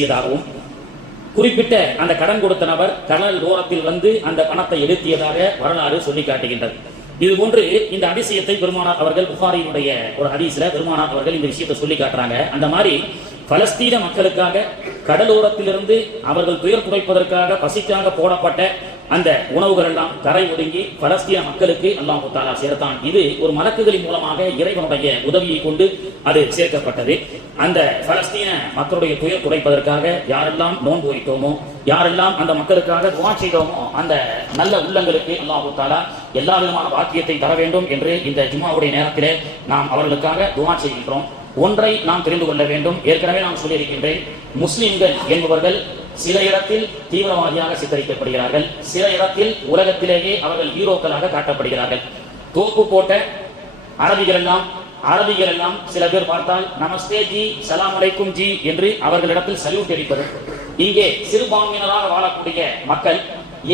வீசியதாகவும், குறிப்பிட்ட அந்த கடன் கொடுத்த நபர் கடல் ஓரத்தில் வந்து அந்த பணத்தை எடுத்தியதாக வரலாறு சொல்லி காட்டுகின்றது. இது போன்று இந்த அதிசயத்தை பெருமானார் அவர்கள் புகாரியுடைய ஒரு ஹதீஸ்ல பெருமானார் அவர்கள் இந்த விஷயத்தை சொல்லி காட்டுறாங்க. அந்த மாதிரி பலஸ்தீன மக்களுக்காக கடலோரத்திலிருந்து அவர்கள் துயர் துடைப்பதற்காக பசிக்காக போடப்பட்ட அந்த உணவுகள் எல்லாம் கரை ஒதுங்கி பலஸ்தீன மக்களுக்கு அல்லாஹ் தஆலா சேர்த்தான். இது ஒரு மலக்குகளின் மூலமாக இறைவனுடைய உதவியை கொண்டு அது சேர்க்கப்பட்டது. அந்த பலஸ்தீன மக்களுடைய துயர் துடைப்பதற்காக யாரெல்லாம் நோன்பு வைத்தோமோ, யாரெல்லாம் அந்த மக்களுக்காக துஆ செய்தோமோ, அந்த நல்ல உள்ளங்களுக்கு அல்லாஹ் தஆலா எல்லா விதமான பாக்கியத்தை தர வேண்டும் என்று இந்த ஜும்மாவுடைய நேரத்திலே நாம் அவர்களுக்காக துஆ செய்கின்றோம். ஒன்றை நாம் தெரிந்து கொள்ள வேண்டும். ஏற்கனவே நான் சொல்லியிருக்கின்றேன், முஸ்லிம்கள் என்பவர்கள் சில இடத்தில் தீவிரவாதியாக சித்தரிக்கப்படுகிறார்கள், சில இடத்தில் உலகத்திலேயே அவர்கள் ஹீரோக்களாக காட்டப்படுகிறார்கள். தோப்பு போட்ட அரபிகள் எல்லாம் சில பேர் பார்த்தால் நமஸ்தே ஜி, சலாம் அலைக்கும் ஜி என்று அவர்களிடத்தில் சல்யூட் அளிப்பது. இங்கே சிறுபான்மையினராக வாழக்கூடிய மக்கள்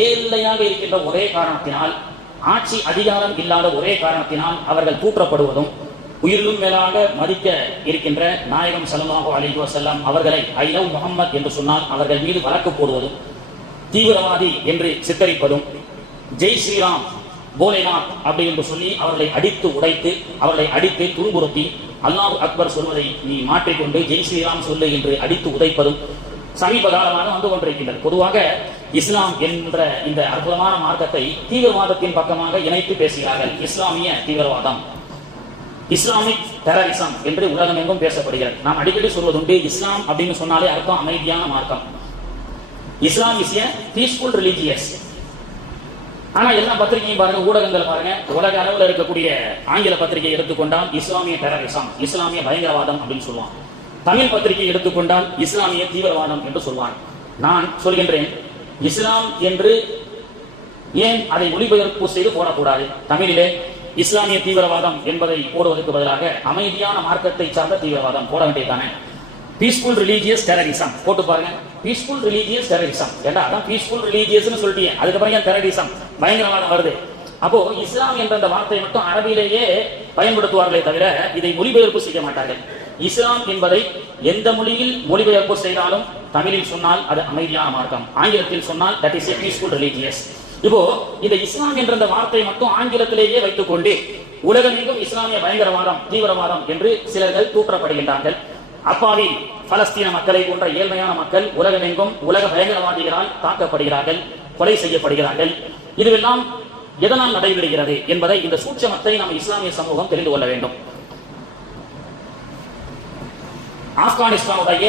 ஏழ்மையாக இருக்கின்ற ஒரே காரணத்தினால், ஆட்சி அதிகாரம் இல்லாத ஒரே காரணத்தினால் அவர்கள் தூற்றப்படுவதும், உயிரிலும் மேலாக மதிக்க இருக்கின்ற நாயகம் ஸல்லல்லாஹு அலைஹி வஸல்லம் அவர்களை ஐ லவ் முஹம்மத் என்று சொன்னால் அவர்கள் மீது வழக்கு போடுவதும், தீவிரவாதி என்று சித்தரிப்பதும், ஜெய் ஸ்ரீராம் போலேநாத் அப்படி என்று சொல்லி அவர்களை அடித்து உடைத்து, அவர்களை அடித்து துன்புறுத்தி, அல்லாஹ் அக்பர் சொல்வதை நீ மாற்றிக்கொண்டு ஜெய் ஸ்ரீராம் சொல்லு என்று அடித்து உதைப்பதும் சமீப காலமாக வந்து கொண்டிருக்கின்றது. பொதுவாக இஸ்லாம் என்ற இந்த அற்புதமான மார்க்கத்தை தீவிரவாதத்தின் பக்கமாக இணைத்து பேசுகிறார்கள். இஸ்லாமிய தீவிரவாதம், இஸ்லாமிக் டெரரிசம் என்று உலகம் எங்கும் பேசப்படுகிறது. நாம் அடிக்கடி சொல்வதுண்டு, இஸ்லாம் அப்படின்னு சொன்னாலே அர்த்தம் அமைதியான மார்க்கம். இஸ்லாம் இஸ் எ பீஸ்ஃபுல் ரிலிஜியஸ். ஆனா எல்லா பத்திரிகையும் பாருங்க, ஊடகங்கள் பாருங்க, உலக அளவில் இருக்கக்கூடிய ஆங்கில பத்திரிகை எடுத்துக்கொண்டால் இஸ்லாமிய டெரரிசம், இஸ்லாமிய பயங்கரவாதம் அப்படின்னு சொல்லுவான். தமிழ் பத்திரிகை எடுத்துக்கொண்டால் இஸ்லாமிய தீவிரவாதம் என்று சொல்வான். நான் சொல்கின்றேன், இஸ்லாம் என்று ஏன் அதை மொழிபெயர்ப்பு செய்து போடக்கூடாது? தமிழிலே இஸ்லாமிய தீவிரவாதம் என்பதை போடுவதற்கு பதிலாக அமைதியான மார்க்கத்தை சார்ந்த தீவிரவாதம் போட வேண்டியதானே? பீஸ்ஃபுல் ரிலீஜியஸ் டெரரிசம் போட்டு பாருங்க. பீஸ்ஃபுல் ரிலீஜியஸ் டெரரிசம் ஏண்டா, அதான் பீஸ்ஃபுல் ரிலீஜியஸ்னு சொல்லிட்டீங்க, அதுக்கப்புறம் ஏன் டெரரிசம் பயங்கரவாதம் வருது? அப்போ இஸ்லாம் என்ற அந்த வார்த்தை மட்டும் அரபிலேயே பயன்படுத்துவார்களே தவிர இதை மொழிபெயர்ப்பு செய்ய மாட்டார்கள். இஸ்லாம் என்பதை எந்த மொழியில் மொழிபெயர்ப்பு செய்தாலும் தமிழில் சொன்னால் அது அமைதியான மார்க்கம், ஆங்கிலத்தில் சொன்னால் that is a peaceful religious. இப்போ இந்த இஸ்லாம் என்ற அந்த வார்த்தை மட்டும் ஆங்கிலத்திலேயே வைத்துக் கொண்டு உலகமெங்கும் இஸ்லாமிய பயங்கரவாதம், தீவிரவாதம் என்று சிலர்கள் தூற்றப்படுகின்றார்கள். அப்பாவி பலஸ்தீன மக்களை போன்ற ஏழ்மையான மக்கள் உலகமெங்கும் உலக பயங்கரவாதிகளால் தாக்கப்படுகிறார்கள், கொலை செய்யப்படுகிறார்கள். இதுவெல்லாம் எதனால் நடைபெறுகிறது என்பதை, இந்த சூட்சமத்தை நாம் இஸ்லாமிய சமூகம் தெரிந்து கொள்ள வேண்டும். ஆப்கானிஸ்தானுடைய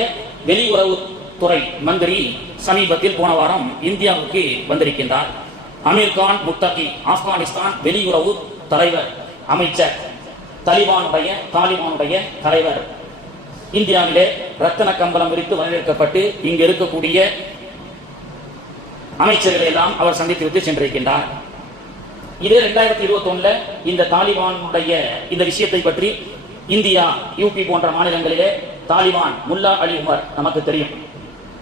வெளியுறவுத்துறை மந்திரி சமீபத்தில் போன வாரம் இந்தியாவுக்கு வந்திருக்கின்றார். அமீர் கான் முத்தகி, ஆப்கானிஸ்தான் வெளியுறவு தலைவர், அமைச்சர், தாலிபானுடைய தலைவர் இந்தியாவிலே ரத்தன கம்பளம் விரித்து வரவேற்கப்பட்டு இங்கு இருக்கக்கூடிய அமைச்சர்களை எல்லாம் அவர் சந்தித்து விட்டு சென்றிருக்கின்றார். இது 2021 இந்த தாலிபானுடைய இந்த விஷயத்தை பற்றி இந்தியா, யூபி போன்ற மாநிலங்களிலே தாலிபான், முல்லா அலி உமர் நமக்கு தெரியும்.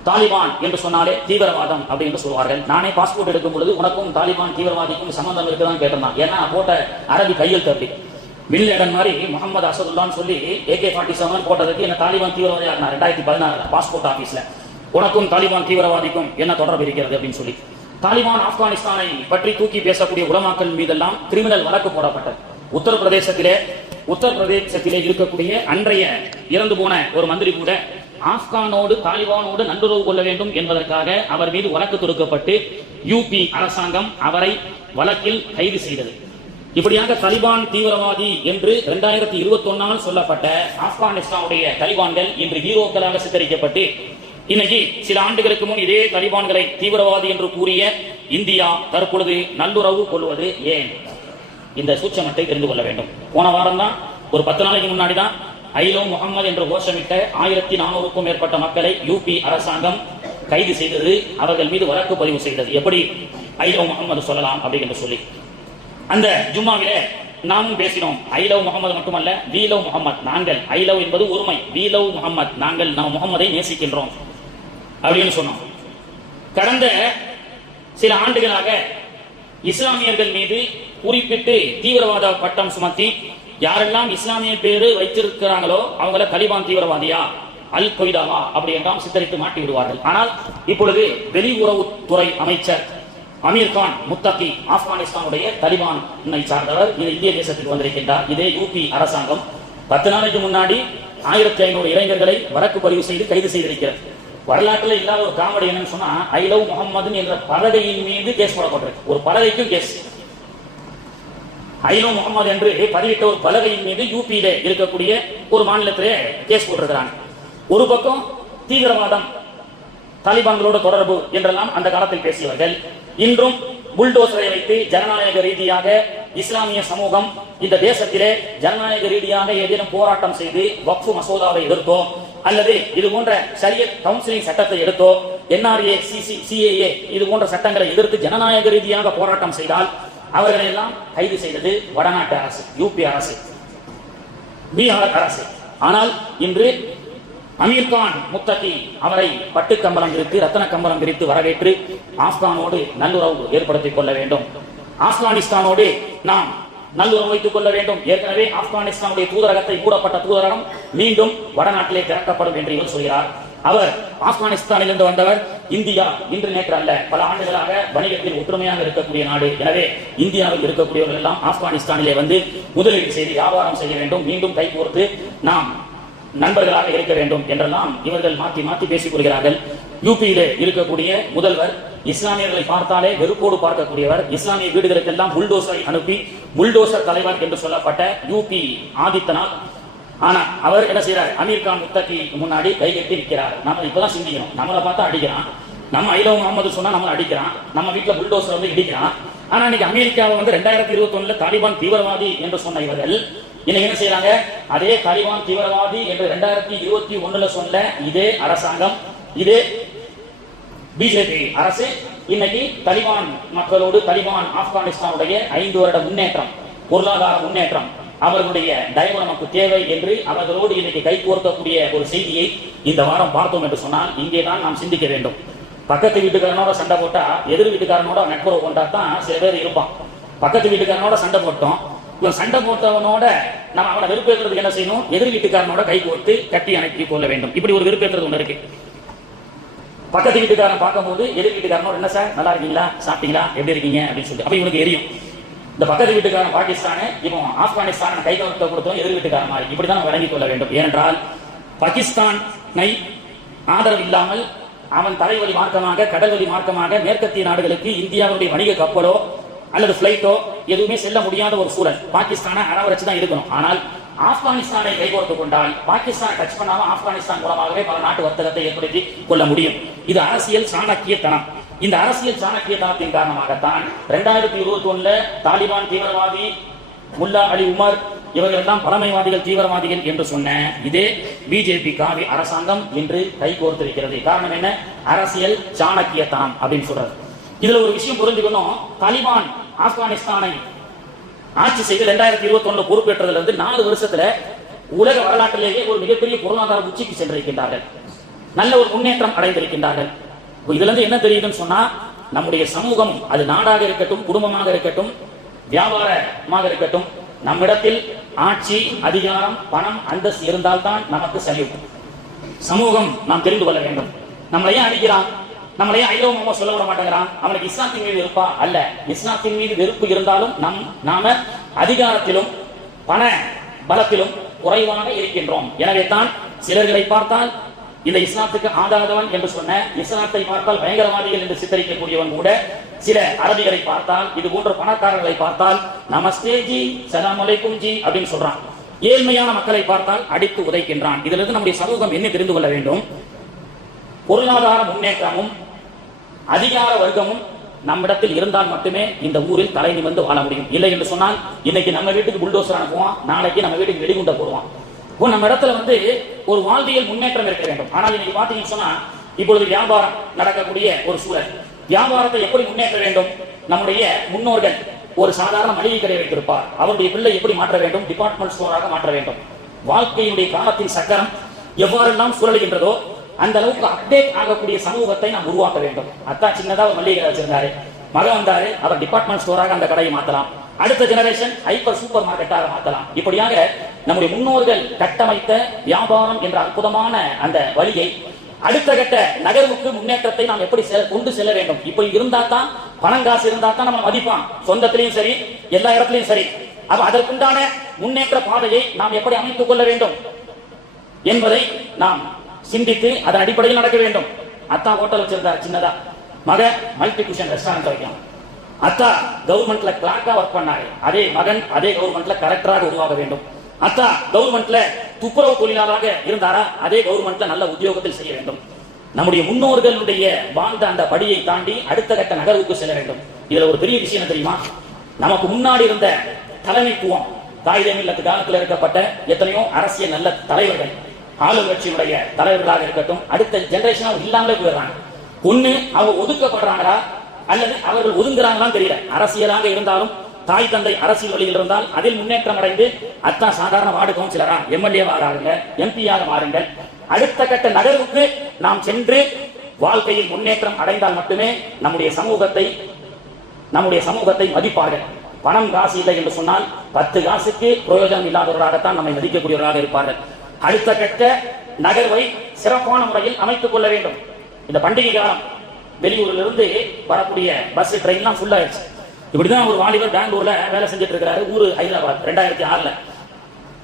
தாலிபான் என்று சொன்னாலே தீவிரவாதம் அப்படி என்று சொல்வார்கள். நானே பாஸ்போர்ட் எடுக்கும் பொழுது உனக்கும் தாலிபான் தீவிரவாதிக்கும் சம்பந்தம் இருக்குதான் கேட்டான். ஏன்னா போட்ட அரபி கையெழுத்து அப்படி பின் லேடன் மாதிரி முகமது அசதுல்லான்னு சொல்லி AK-47 போட்டதுக்கு என்ன தாலிபான் தீவிரவாதியா 2016 பாஸ்போர்ட் ஆபீஸ்ல உனக்கும் தாலிபான் தீவிரவாதிக்கும் என்ன தொடர்பு இருக்கிறது அப்படின்னு சொல்லி தாலிபான் ஆப்கானிஸ்தானை பற்றி தூக்கி பேசக்கூடிய உலமாக்கள் மீதெல்லாம் கிரிமினல் வழக்கு போடப்பட்டது. உத்தரப்பிரதேசத்திலே இருக்கக்கூடிய அன்றைய இறந்து போன ஒரு மந்திரி கூட ஆப்கானோடு தாலிபானோடு நன்றுறவு கொள்ள வேண்டும் என்பதற்காக அவர் மீது வழக்கு தொடுக்கப்பட்டு யூபி அரசாங்கம் அவரை வழக்கில் கைது செய்தது. இப்படியாக தாலிபான் தீவிரவாதி என்று 2021 சொல்லப்பட்ட ஆப்கானிஸ்தானுடைய தாலிபான்கள் இன்று ஹீரோக்களாக சித்தரிக்கப்பட்டு, இன்னைக்கு சில ஆண்டுகளுக்கு முன் இதே தாலிபான்களை தீவிரவாதி என்று கூறிய இந்தியா தற்பொழுது நல்லுறவு கொள்வது ஏன்? இந்த சூட்சமத்தை தெரிந்து கொள்ள வேண்டும். போன வாரம் தான், ஒரு 10 நாளைக்கு முன்னாடி தான் ஐ லவ் முஹம்மது என்று கோஷமிட்ட 1400க்கும் மேற்பட்ட மக்களை யூபி அரசாங்கம் கைது செய்தது, அவர்கள் மீது வழக்கு பதிவு செய்தது. எப்படி ஐ லவ் முஹம்மது சொல்லலாம் அப்படின்னு சொல்லி அந்த ஜும்மாவிலே நாமும் பேசினோம். ஐ லவ் முஹம்மது மட்டுமல்ல, வி லவ் முஹம்மத், நாங்கள், ஐ லவ் என்பது ஒருமை, வி லவ் முஹம்மத், நாங்கள் முஹம்மதை நேசிக்கின்றோம் அப்படின்னு சொன்னோம். கடந்த சில ஆண்டுகளாக இஸ்லாமியர்கள் மீது குறிப்பிட்டு தீவிரவாத பட்டம் சுமத்தி யாரெல்லாம் இஸ்லாமிய பேரு வைத்திருக்கிறாங்களோ அவங்கள தாலிபான் தீவிரவாதியா, அல் கொய்தாவா அப்படி என்றால் சித்தரித்து மாட்டி விடுவார்கள். ஆனால் இப்பொழுது வெளியுறவுத்துறை அமைச்சர் அமீர் கான் முத்தகி ஆப்கானிஸ்தானுடைய தலிபானை சார்ந்தவர் இது இந்திய தேசத்துக்கு வந்திருக்கின்றார். இதே யூபி அரசாங்கம் 10 நாளைக்கு முன்னாடி 1500 இளைஞர்களை வழக்கு பதிவு செய்து கைது செய்திருக்கிறது. வரலாற்றில் இல்லாத ஒரு காமெடி என்னன்னு சொன்னா, ஐ லவ் முகமது என்ற பலகையின் மீது கேஸ் போடப்பட்டிருக்கு. ஒரு பலகைக்கும் கேஸ். ஐ லவ் முகமது என்று பதிவிட்ட ஒரு பலகையின் மீது யூபியிலே இருக்கக்கூடிய ஒரு மாநிலத்திலே கேஸ் போட்டிருக்கிறாங்க. ஒரு பக்கம் தீவிரவாதம், தாலிபான்களோட தொடர்பு என்றெல்லாம் அந்த காலத்தில் பேசியவர்கள் இன்றும் புல்டோசரை வைத்து ஜனநாயக ரீதியாக இஸ்லாமிய சமூகம் இந்த தேசத்திலே ஜனநாயக ரீதியாக ஏதேனும் போராட்டம் செய்து வக்ஃப் மசோதாவை எதிர்த்தோ அல்லது இது போன்ற ஷரியத் கவுன்சிலிங் சட்டத்தை எடுத்தோ NRA CAA இது போன்ற சட்டங்களை எதிர்த்து ஜனநாயக ரீதியாக போராட்டம் செய்தால் அவர்களை எல்லாம் கைது செய்தது வடநாட்டு அரசு, யூபி அரசு, பீகார் அரசு. ஆனால் இன்று அமீர் கான் முத்தகி அவரை பட்டு கம்பளம் விரித்து ரத்தன கம்பளம் விரித்து வரவேற்று ஆப்கானோடு நல்லுறவு ஏற்படுத்திக் கொள்ள வேண்டும், ஆப்கானிஸ்தானோடு நாம் நல்லுறவு வைத்துக் கொள்ள வேண்டும். ஏற்கனவே ஆப்கானிஸ்தானுடைய தூதரகத்தை மூடப்பட்ட தூதரகம் மீண்டும் வடநாட்டிலே திறக்கப்படும் என்று இவர் சொல்கிறார். அவர் ஆப்கானிஸ்தானிலிருந்து வந்தவர். இந்தியா இன்று நேற்று அல்ல, பல ஆண்டுகளாக வணிகத்தில் ஒற்றுமையாக இருக்கக்கூடிய நாடு. எனவே இந்தியாவில் இருக்கக்கூடியவர்கள் எல்லாம் ஆப்கானிஸ்தானிலே வந்து முதலீடு செய்து வியாபாரம் செய்ய வேண்டும், மீண்டும் கைகோர்த்து நாம் நண்பர்களாக இருக்க வேண்டும் என்றெல்லாம் இவர்கள் மாற்றி மாற்றி பேசிக் கொள்கிறார்கள். யூபியிலே இருக்கக்கூடிய முதல்வர் இஸ்லாமியர்களை பார்த்தாலே வெறுப்போடு பார்க்கக்கூடியவர். இஸ்லாமிய வீடுகளுக்கெல்லாம் புல்டோசரை அனுப்பி புல்டோசர் தலைவர் என்று சொல்லப்பட்ட யூபி ஆதித்தநாத். ஆனா அவர் என்ன செய்யறார், அமீர் கான் முத்தகி முன்னாடி கை கட்டி நிற்கிறார். நம்ம இப்பதான் சிந்திக்கணும், நம்மளை பார்த்தா அடிக்கிறான், நம்ம ஐ லவ் முகமது சொன்னா நம்மளை அடிக்கிறான், நம்ம வீட்டுல புல்டோசர் வந்து இடிக்கிறான். ஆனா இன்னைக்கு அமெரிக்காவை வந்து 2021 தாலிபான் தீவிரவாதி என்று சொன்ன இவர்கள் இன்னைக்கு என்ன செய்யறாங்க, அதே தாலிபான் தீவிரவாதி என்று 2021 சொன்ன இதே அரசாங்கம், இதே பிஜேபி அரசு இன்னைக்கு தலிபான் மக்களோடு தாலிபான் ஆப்கானிஸ்தானுடைய 5 வருட முன்னேற்றம், பொருளாதார முன்னேற்றம், அவர்களுடைய தயவு நமக்கு தேவை என்று அவர்களோடு இன்னைக்கு கைகோர்க்கக்கூடிய ஒரு செய்தியை இந்த வாரம் பார்த்தோம் என்று சொன்னால் இங்கேதான் நாம் சிந்திக்க வேண்டும். பக்கத்து வீட்டுக்காரனோட சண்டை போட்டா எதிர் வீட்டுக்காரனோட நட்புறவு கொண்டா தான் சில பேர் இருப்பான். பக்கத்து வீட்டுக்காரனோட சண்டை போட்டோம், இவன் சண்டை போட்டவனோட நம்ம அவனை வெறுப்பேற்றுறதுக்கு என்ன செய்யணும், எதிர் வீட்டுக்காரனோட கை கோர்த்து கட்டி அணைத்து கொள்ள வேண்டும். இப்படி ஒரு வெறுப்பேற்றது ஒன்று இருக்கு. பக்கத்து வீட்டுக்காரன் பார்க்கும்போது எதிர் வீட்டுக்காரனோட என்ன சார் நல்லா இருக்கீங்களா, சாப்பிட்டீங்களா, எப்படி இருக்கீங்க அப்படின்னு சொல்லி அப்ப இவனுக்கு எரியும். இந்த பக்கத்து வீட்டுக்காரன் பாகிஸ்தானு, இப்போ ஆப்கானிஸ்தான் கை கவர்த்த கொடுத்தோம் எதிர் வீட்டுக்காரன் மாதிரி. இப்படிதான் வழங்கிக் கொள்ள வேண்டும். ஏனென்றால் பாகிஸ்தானை ஆதரவு இல்லாமல் அவன் தலைவலி மார்க்கமாக கடல்வழி மார்க்கமாக மேற்கத்திய நாடுகளுக்கு இந்தியாவுடைய வணிக கப்பலோ அல்லது பிளைட்டோ எதுவுமே செல்ல முடியாத ஒரு சூழல். பாகிஸ்தானை அரவணைச்சு தான் இருக்கணும். ஆனால் ஆப்கானிஸ்தானை கைகோர்த்து கொண்டால் பாகிஸ்தானை டச் பண்ணாம ஆப்கானிஸ்தான் மூலமாகவே பல நாட்டு வர்த்தகத்தை ஏற்படுத்தி கொள்ள முடியும். இது அரசியல் சாணக்கியத்தனம். இந்த அரசியல் சாணக்கியத்தனத்தின் காரணமாகத்தான் 2021 தாலிபான் தீவிரவாதி முல்லா அலி உமர் இவர்கள் எல்லாம் பழமைவாதிகள் தீவிரவாதிகள் என்று சொன்ன இதே பிஜேபி காவி அரசாங்கம் இன்று கைகோர்த்திருக்கிறது. காரணம் என்ன, அரசியல் சாணக்கியத்தனம் அப்படின்னு சொல்றது. இதுல ஒரு விஷயம் புரிஞ்சுக்கணும், தாலிபான் ஆப்கானிஸ்தானை ஆட்சி செய்து 2021 பொறுப்பேற்றதுல இருந்து 4 வருஷத்துல உலக வரலாற்றிலேயே ஒரு மிகப்பெரிய பொருளாதார உச்சிக்கு சென்றிருக்கின்றார்கள், நல்ல ஒரு முன்னேற்றம் அடைந்திருக்கின்றார்கள். இதுல இருந்து என்ன தெரியுதுன்னு சொன்னா, நம்முடைய சமூகம் அது நாடாக இருக்கட்டும், குடும்பமாக இருக்கட்டும், வியாபாரமாக இருக்கட்டும், நம்மிடத்தில் ஆட்சி அதிகாரம் பணம் அந்தஸ்து இருந்தால்தான் நமக்கு சலியும். சமூகம் நாம் தெரிந்து கொள்ள வேண்டும். நம்மளையே அடிக்கிறான், நம்மளையே ஐ லவ் முகமது சொல்ல விட மாட்டேங்கிறான், அவனுக்கு இஸ்லாத்தின் மீது வெறுப்பா அல்ல, இஸ்லாத்தின் மீது வெறுப்பு இருந்தாலும் நாம அதிகாரத்திலும் பண பலத்திலும் குறைவாக இருக்கின்றோம். எனவே தான் சிலர்களை பார்த்தால் இந்த இஸ்லாத்துக்கு ஆதாதவன் என்று சொன்ன, இஸ்லாத்தை பார்த்தால் பயங்கரவாதிகள் என்று சித்தரிக்கக்கூடியவன் கூட சில அரபிகளை பார்த்தால், இது போன்ற பணக்காரர்களை பார்த்தால் நமஸ்தே ஜி சலாம் அலைக்கும் ஜி அப்படின்னு சொல்றான். ஏழ்மையான மக்களை பார்த்தால் அடித்து உதைக்கின்றான். இதிலிருந்து நம்முடைய சமூகம் என்ன தெரிந்து கொள்ள வேண்டும், பொருளாதார முன்னேற்றமும் அதிகார வர்க்கமும் நம்மிடத்தில் இருந்தால் மட்டுமே இந்த ஊரில் தலை நிமிர்ந்து வாழ முடியும். இல்லை என்று சொன்னால் இன்னைக்கு நம்ம வீட்டுக்கு புல்டோசர் அனுப்புவான், நாளைக்கு நம்ம வீட்டுக்கு வெடிகுண்ட போடுவான். நம்ம இடத்துல வந்து ஒரு வாழ்வியல் முன்னேற்றம் இருக்க வேண்டும். ஆனால் இன்னைக்கு பாத்தீங்கன்னு சொன்னா இப்பொழுது வியாபாரம் நடக்கக்கூடிய ஒரு சூழல். வியாபாரத்தை எப்படி முன்னேற்ற வேண்டும், நம்முடைய முன்னோர்கள் ஒரு சாதாரண மளிகை கடை வைத்திருப்பார், அவருடைய பிள்ளை எப்படி மாற்ற வேண்டும், டிபார்ட்மெண்ட் ஸ்டோராக மாற்ற வேண்டும். வாழ்க்கையுடைய காலத்தின் சக்கரம் எவ்வாறெல்லாம் சுழலுகின்றதோ அந்த அளவுக்கு அப்டேட் ஆகக்கூடிய சமூகத்தை நாம் உருவாக்க வேண்டும். அத்தா சின்னதா ஒரு மளிகை கடை வச்சிருந்தாரு, மகன் வந்தாரு, அவர் டிபார்ட்மெண்ட் ஸ்டோராக அந்த கடையை மாத்தலாம். அடுத்த ஜெனரேஷன் ஹைப்பர் சூப்பர் மார்க்கெட்டாக மாத்தலாம். இப்படியாக நம்முடைய முன்னோர்கள் கட்டமைத்த வியாபாரம் என்ற அற்புதமான அந்த வழியை அடுத்த கட்ட நகர்வுக்கு முன்னேற்றத்தை நாம் எப்படி கொண்டு செல்ல வேண்டும். இப்ப இருந்தா தான் பணம் காசு இருந்தா தான் நம்ம மதிப்பான், சொந்தத்திலையும் சரி எல்லா இடத்திலையும் சரி. அப்ப அதற்குண்டான முன்னேற்ற பாதையை நாம் எப்படி அமைத்துக் கொள்ள வேண்டும் என்பதை நாம் சிந்தித்து அதன் அடிப்படையில் நடக்க வேண்டும். அத்தா ஹோட்டல் வச்சிருந்தார் சின்னதா, மக மல்டி குஷன் ரெஸ்டாரண்ட் வைக்கும். அத்தா கவர்மெண்ட்ல கிளார்க்கா ஒர்க் பண்ணாரு, அதே மகன் அதே கவர்மெண்ட்ல கலெக்டராக உருவாக வேண்டும். அத்தா கவர்மெண்ட்ல துப்புரவு தொழிலாளராக இருந்தாரா, அதே கவர்மெண்ட்ல நல்ல உத்தியோகத்தில் செய்ய வேண்டும். நம்முடைய முன்னோர்களுடைய வாழ்ந்த அந்த படியை தாண்டி அடுத்த கட்ட நகர்வுக்கு செல்ல வேண்டும். இதுல ஒரு பெரிய விஷயம் தெரியுமா, நமக்கு முன்னாடி இருந்த தலைமைத்துவம் காகிதம் இல்லத்து காலத்தில் இருக்கப்பட்ட எத்தனையோ அரசியல் நல்ல தலைவர்கள், ஆளும் கட்சியுடைய தலைவர்களாக இருக்கட்டும், அடுத்த ஜெனரேஷன் இல்லாமலே போயிடுறாங்க. ஒண்ணு அவங்க ஒதுக்கப்படுறாங்களா அல்லது அவர்கள் ஒதுங்குறாங்களான்னு தெரியல. அரசியலாக இருந்தாலும் தாய் தந்தை அரசியல் வழியில் இருந்தால் அதில் முன்னேற்றம் அடைந்து அத்தான் சாதாரண வார்டு கவுன்சிலரா எம்எல்ஏவாக எம்பியாக மாறுங்கள். அடுத்த கட்ட நகர்வுக்கு நாம் சென்று வாழ்க்கையில் முன்னேற்றம் அடைந்தால் மட்டுமே நம்முடைய சமூகத்தை மதிப்பார்கள். பணம் காசு இல்லை என்று சொன்னால் 10 காசுக்கு பிரயோஜனம் இல்லாதவர்களாகத்தான் நம்மை மதிக்கக்கூடியவர்களாக இருப்பார்கள். அடுத்த கட்ட நகர்வை சிறப்பான முறையில் அமைத்துக் கொள்ள வேண்டும். இந்த பண்டிகை காலம் வெளியூரில் இருந்து வரக்கூடிய பஸ் ட்ரெயின் எல்லாம் ஃபுல் ஆயிடுச்சு. இப்படிதான் ஒரு வாலிபர் பெங்களூர்ல வேலை செஞ்சுட்டு இருக்கிறாரு, ஊரு ஹைதராபாத்.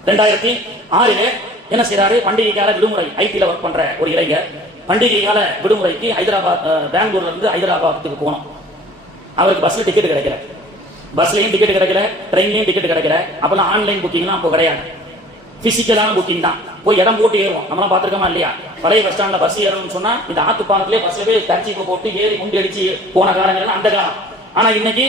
2006 என்ன செய்யறாரு, பண்டிகை கால விடுமுறை, ஐடில ஒர்க் பண்ற ஒரு இளைஞர் பண்டிகை கால விடுமுறைக்கு பெங்களூர்ல இருந்து ஹைதராபாத்துக்கு போனோம். அவருக்கு பஸ்ல டிக்கெட் கிடைக்கல, பஸ்லயும் டிக்கெட் கிடைக்கல, ட்ரெயின்லயும் டிக்கெட் கிடைக்கல. அப்பெல்லாம் ஆன்லைன் புக்கிங்லாம் அப்போ கிடையாது, பிசிக்கலான புக்கிங் தான். போய் இடம் போட்டு ஏறுவோம், நம்மளாம் பார்த்துருக்கோமா இல்லையா? பழைய பஸ் ஸ்டாண்ட்ல பஸ் ஏறணும்னு சொன்னா இந்த ஆத்துப்பாலத்திலே பஸ்லவே தரிச்சிப்பு போட்டு ஏறி முண்டி அடிச்சு போன காலங்கள் அந்த காலம். ஆனா இன்னைக்கு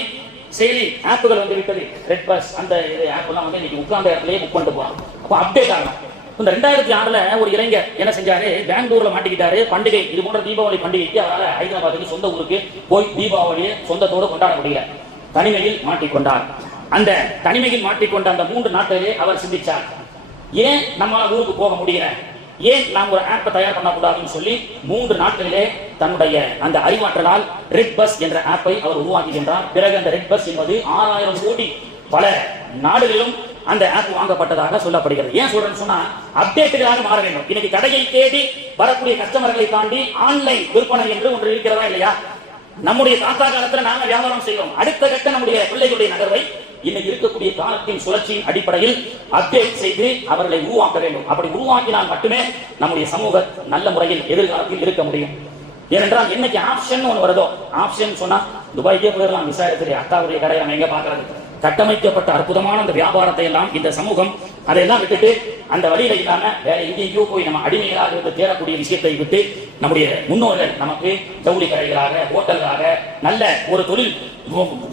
செயலி ஆப்புகள் வந்து விட்டது, ரெட் பஸ் அந்த ஆப் எல்லாம் வந்து இன்னைக்கு உட்கார்ந்த இடத்துலயே புக் பண்ணிட்டு போறோம். அப்போ அப்டேட் ஆகணும். இந்த 2006 ஒரு இளைஞர் என்ன செஞ்சாரு, பெங்களூர்ல மாட்டிக்கிட்டாரு. பண்டிகை இது போன்ற தீபாவளி பண்டிகைக்கு அவரால் ஹைதராபாத்துக்கு சொந்த ஊருக்கு போய் தீபாவளியை சொந்தத்தோடு கொண்டாட முடியல, தனிமையில் மாட்டிக்கொண்டார். அந்த தனிமையில் மாட்டிக்கொண்ட அந்த 3 நாட்களிலே அவர் சிந்திச்சார், ஏன் நம்மளால ஊருக்கு போக முடியல, ஏன் நாம் ஒரு ஆப்பை தயார் பண்ணக்கூடாதுன்னு சொல்லி 3 நாட்களிலே தன்னுடைய அந்த அறிவாற்றலால் ரெட் பஸ் என்ற ஆப்பை அவர் உருவாக்குகின்றார். பிறகு அந்த ரெட் பஸ் என்பது 6000 கோடி பல நாடுகளிலும் அந்த ஆப் வாங்கப்பட்டதாக சொல்லப்படுகிறது. ஏன் சொல்றேன்னு சொன்னா அப்டேட்டுகளாக மாற வேண்டும். இன்னைக்கு கடையை தேடி வரக்கூடிய கஸ்டமர்களை தாண்டி ஆன்லைன் விற்பனை என்று ஒன்று இருக்கிறதா இல்லையா? நம்முடைய தாத்தா காலத்துல நாம வியாபாரம் செய்வோம். அடுத்த கட்ட நம்முடைய பிள்ளைகளுடைய நகர்வை இன்னைக்கு இருக்கக்கூடிய காலத்தின் சுழற்சியின் அடிப்படையில் அப்டேட் செய்து அவர்களை உருவாக்க வேண்டும். அப்படி உருவாக்கினால் மட்டுமே நம்முடைய சமூக நல்ல முறையில் எதிர்காலத்தில் இருக்க முடியும். ஏனென்றால் என்னைக்கு ஆப்ஷன் ஒன்று வருதோ, ஆப்ஷன் சொன்னா துபாய்க்கே போயிடலாம், விசா எடுத்து அத்தாவுடைய கடையை நம்ம எங்க பாக்குறது? கட்டமைக்கப்பட்ட அற்புதமான அந்த வியாபாரத்தை எல்லாம் இந்த சமூகம் அதையெல்லாம் விட்டுட்டு அந்த வழியில இல்லாம வேற எங்கேயோ போய் நம்ம அடிமைகளாக இருந்து தேடக்கூடிய விஷயத்தை விட்டு நம்முடைய முன்னோர்கள் நமக்கு ஜவுளி கடைகளாக, ஹோட்டல்களாக, நல்ல ஒரு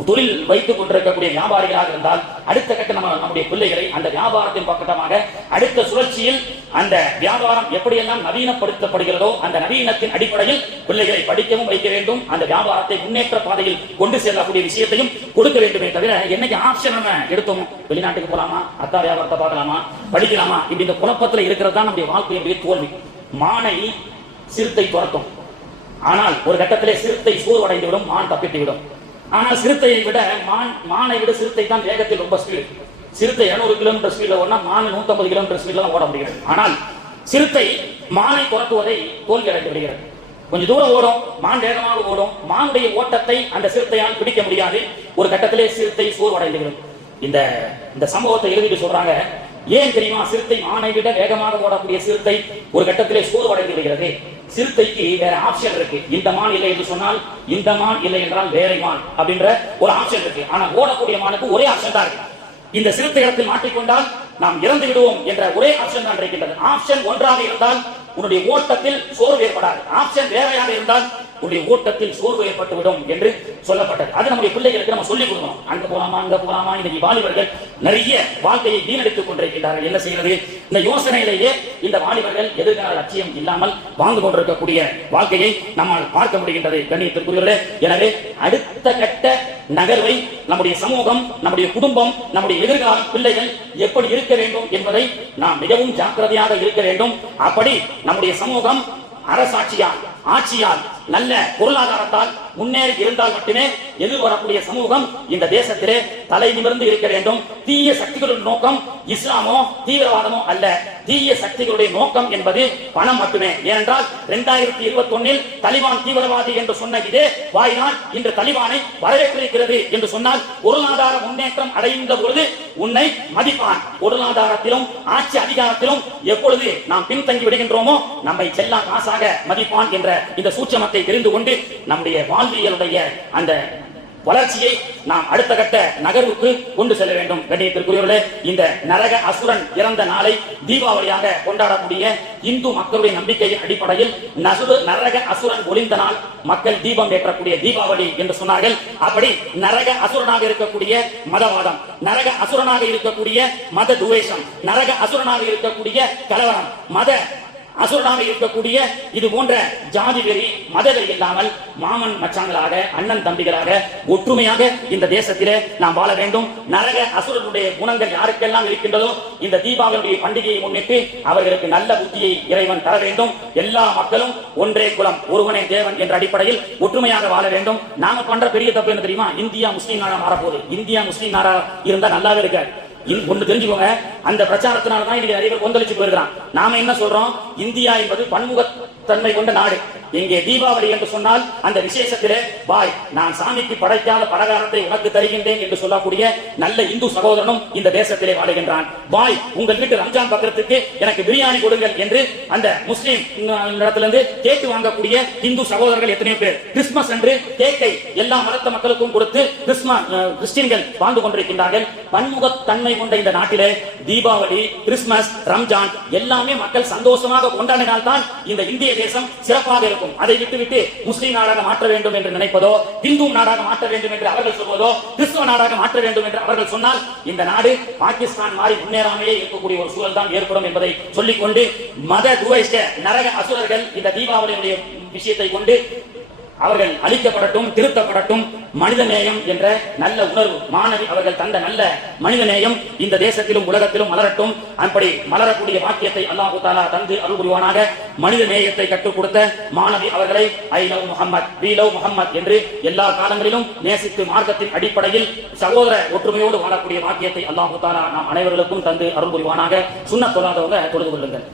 தொழில் வைத்துக் கொண்டிருக்கக்கூடிய வியாபாரிகளாக இருந்தால் அடுத்த கட்ட நம்முடைய பிள்ளைகளை அந்த வியாபாரத்தின் பக்கமாக அடுத்த சுழற்சியில் அந்த வியாபாரம் எப்படியெல்லாம் நவீனப்படுத்தப்படுகிறதோ அந்த நவீனத்தின் அடிப்படையில் பிள்ளைகளை படிக்கவும் வைக்க வேண்டும். அந்த வியாபாரத்தை முன்னேற்ற பாதையில் கொண்டு செல்லக்கூடிய விஷயத்தையும் கொடுக்க வேண்டுமே தவிர என்னைக்கு ஆப்ஷன் நம்ம எடுத்தோம், வெளிநாட்டுக்கு போலாமா, அத்தா வியாபாரத்தை பார்க்கலாமா, படிக்கலாமா, இப்படி இந்த குழப்பத்தில் இருக்கிறது தான் நம்முடைய வாழ்க்கையுடைய தோல்வி. மானை சிறுத்தை துரத்தும், ஆனால் ஒரு கட்டத்திலே சிறுத்தை சோர்வடைந்து விடும், மான் தப்பித்து விடும். ஆனால் சிறுத்தையை விட மானை விட சிறுத்தை தான் வேகத்தில் ரொம்ப ஸ்பீடு. சிறுத்தை 200 கிலோமீட்டர் ஸ்பீட்ல ஓடனா மான் 150 கிலோமீட்டர் ஸ்பீட்ல ஓட முடிகிறது. ஆனால் சிறுத்தை மானை துரத்துவதை தோல்வி அடைந்து விடுகிறது. கொஞ்சம் தூரம் ஓடும், மான் வேகமாக ஓடும், மானுடைய ஓட்டத்தை அந்த சிறுத்தையால் பிடிக்க முடியாது. ஒரு கட்டத்திலே சிறுத்தை சோர்வடைந்து விடும். இந்த சம்பவத்தை எழுதிட்டு சொல்றாங்க, ஏன் தெரியுமா? சிறுத்தை மானை விட வேகமாக ஓடக்கூடிய சிறுத்தை ஒரு கட்டத்திலே சோர்வடைந்து விடுகிறது. சிறுத்தைக்கு வேற ஆப்ஷன் இருக்கு. இந்த மான் இல்லை என்று சொன்னால் இந்த மான் இல்லை என்றால் வேற மான் அப்படின்ற ஒரு ஆப்ஷன் இருக்கு. ஆனா ஓடக்கூடிய மானுக்கு ஒரே ஆப்ஷன் தான் இருக்கு. இந்த சிறுத்தை இடத்தில் மாட்டிக்கொண்டால் நாம் இறந்து விடுவோம் என்ற ஒரே ஆப்ஷன் தான் இருக்கின்றது. ஆப்ஷன் ஒன்றாக இருந்தால் உன்னுடைய ஓட்டத்தில் சோர்வு ஏற்படாது. ஆப்ஷன் வேறையாக இருந்தால் உன்னுடைய ஓட்டத்தில் சோர்வு ஏற்பட்டுவிடும் என்று சொல்லப்பட்டது. அது நம்முடைய பிள்ளைகளுக்கு நம்ம சொல்லிக் கொடுக்கணும். அங்க போலாமா, அங்க போலாமா. இன்னைக்கு வாலிபர்கள் நிறைய வாழ்க்கையை வீணடித்துக் கொண்டிருக்கிறார்கள். என்ன செய்யறது? இந்த யோசனையிலேயே இந்த வாலிபர்கள் எதிர்கால லட்சியம் இல்லாமல் வாழ்ந்து கொண்டிருக்கக்கூடிய வாழ்க்கையை நம்மால் பார்க்க முடிகின்றது. கண்ணியத்திற்குரியவர்களே, எனவே அடுத்த கட்ட நகர்வை நம்முடைய சமூகம், நம்முடைய குடும்பம், நம்முடைய எதிர்கால பிள்ளைகள் எப்படி இருக்க வேண்டும் என்பதை நாம் மிகவும் ஜாக்கிரதையாக இருக்க வேண்டும். அப்படி நம்முடைய சமூகம் அரசாட்சியால், ஆட்சியால், நல்ல பொருளாதாரத்தால் முன்னேறி இருந்தால் மட்டுமே எதிர்வரக்கூடிய சமூகம் இந்த தேசத்திலே தலை நிமிர்ந்து இருக்க வேண்டும். தீய சக்திகளுடைய நோக்கம் இஸ்லாமோ தீவிரவாதமோ அல்ல. தீய சக்திகளுடைய நோக்கம் என்பது பணம் மட்டுமே. ஏனென்றால் 2021 தலிபான் தீவிரவாதி என்று சொன்ன இதே வாயினால் இன்று தலிபானை வரவேற்றிருக்கிறது என்று சொன்னால் பொருளாதார முன்னேற்றம் அடைந்த பொழுது உன்னை மதிப்பான். பொருளாதாரத்திலும் ஆட்சி அதிகாரத்திலும் எப்பொழுது நாம் பின்தங்கி விடுகின்றோமோ நம்மை செல்லா காசாக மதிப்பான் என்ற இந்த சூட்சமத்தை தெரிந்து கொண்டு நம்முடைய வாழ்வியலுடைய அந்த வளர்ச்சியை நாம் அடுத்த கட்ட நகர்வுக்கு கொண்டு செல்ல வேண்டும். கண்ணியத்திற்குரியவர்களே, இந்த நரக அசுரன் இறந்த நாளை தீபாவளியாக கொண்டாடக்கூடிய இந்து மக்களுடைய நம்பிக்கையின் அடிப்படையில் நரக அசுரன் ஒளிந்த நாள் மக்கள் தீபம் ஏற்றக்கூடிய தீபாவளி என்று சொன்னார்கள். அப்படி நரக அசுரனாக இருக்கக்கூடிய மதவாதம், நரக அசுரனாக இருக்கக்கூடிய மத துவேஷம், நரக அசுரனாக இருக்கக்கூடிய கலவரம், மத அசுரனாக இருக்கக்கூடிய இது போன்ற ஜாதி வெறி மத வெறி இல்லாமல் மாமன் மச்சாங்களாக அண்ணன் தம்பிகளாக ஒற்றுமையாக இந்த தேசத்திலே நாம் வாழ வேண்டும். நரக அசுரனுடைய குணங்கள் யாருக்கெல்லாம் இருக்கின்றதோ இந்த தீபாவளியுடைய பண்டிகையை முன்னிட்டு அவர்களுக்கு நல்ல புத்தியை இறைவன் தர வேண்டும். எல்லா மக்களும் ஒன்றே குலம் ஒருவனே தேவன் என்ற அடிப்படையில் ஒற்றுமையாக வாழ வேண்டும். நாம பண்ற பெரிய தப்பு என்ன தெரியுமா? இந்தியா முஸ்லீம் நாடா மாறப்போகுது. இந்தியா முஸ்லீம் நாடா இருந்தா நல்லாவே இருக்காது. ஒன்று தெரிஞ்சுக்கோங்க, அந்த பிரச்சாரத்தினால்தான் இன்னைக்கு நிறைய பேர் கொந்தளிச்சு போயிருக்கிறான். நாம என்ன சொல்றோம்? இந்தியா என்பது பன்முகத்தன்மை கொண்ட நாடு. இங்கே தீபாவளி என்று சொன்னால் அந்த விசேஷத்திலே பாய் நான் சாமிக்கு படைக்காத பலகாரத்தை உனக்கு தருகின்றேன் என்று சொல்லக்கூடிய நல்ல இந்து சகோதரனும் இந்த தேசத்திலே வாழுகின்றான். பாய் உங்கள் வீட்டு ரம்ஜான் பக்கத்துக்கு எனக்கு பிரியாணி கொடுங்கள் என்று அந்த முஸ்லீம் இடத்திலிருந்து கேட்டு வாங்கக்கூடிய இந்து சகோதரர்கள் எத்தனையோ பேர் கிறிஸ்துமஸ் என்று கேக்கை எல்லா மதத்த மக்களுக்கும் கொடுத்து கிறிஸ்டியன்கள் வாழ்ந்து கொண்டிருக்கின்றார்கள். பன்முகத்தன்மை கொண்ட இந்த நாட்டிலே தீபாவளி, கிறிஸ்துமஸ், ரம்ஜான் எல்லாமே மக்கள் சந்தோஷமாக கொண்டாடினால்தான் இந்த இந்திய தேசம் சிறப்பாக இருக்கும். அதை விட்டுவிட்டு முஸ்லீம் நாடாக மாற்ற வேண்டும் என்று நினைப்பதோ, இந்து நாடாக மாற்ற வேண்டும் என்று அவர்கள் சொல்வதோ, கிறிஸ்தவ நாடாக மாற்ற வேண்டும் என்று அவர்கள் சொன்னால் இந்த நாடு பாகிஸ்தான் மாறி முன்னேறாமையே இருக்கக்கூடிய ஒரு சூழல் தான் ஏற்படும் என்பதை சொல்லிக்கொண்டு மத துவேஷ நரக அசுரர்கள் இந்த தீபாவளியுடைய விஷயத்தை கொண்டு அவர்கள் அழிக்கப்படட்டும், திருத்தப்படட்டும். மனிதநேயம் என்ற நல்ல உணர்வு மாணவி அவர்கள் தந்த நல்ல மனிதநேயம் இந்த தேசத்திலும் உலகத்திலும் மலரட்டும். அப்படி மலரக்கூடிய வாக்கியத்தை அல்லாஹ் தஆலா தந்து அருள் புரிவானாக. மனித நேயத்தை கற்றுக் கொடுத்த மாணவி அவர்களை I love Muhammad, we love Muhammad என்று எல்லா காலங்களிலும் நேசித்து மார்க்கத்தின் அடிப்படையில் சகோதர ஒற்றுமையோடு வாழக்கூடிய வாக்கியத்தை அல்லாஹ் தஆலா நாம் அனைவர்களுக்கும் தந்து அருள் புரிவானாக. சுன்னத் தொழாதவங்க தொழுது கொள்ளுங்கள்.